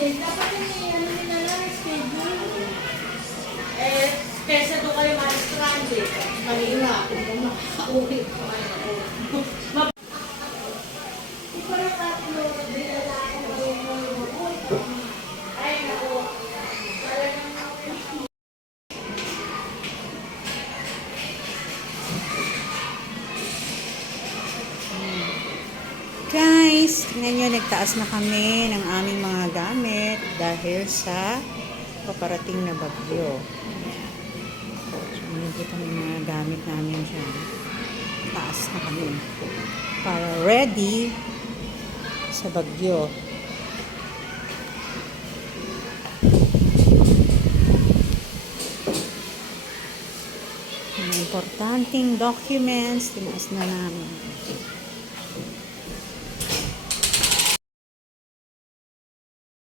Dapat yung ano nila na schedule. Kesa doon kayo ma-stranded. Mahirap. Kung makaka-uwi ko. Guys, tingnan nyo, nagtaas na kami ng aming mga gamit dahil sa paparating na bagyo. So, nakikita mo yung mga gamit namin dyan. Taas na kami para ready sa bagyo. Mga importanteng documents, tinaas na namin.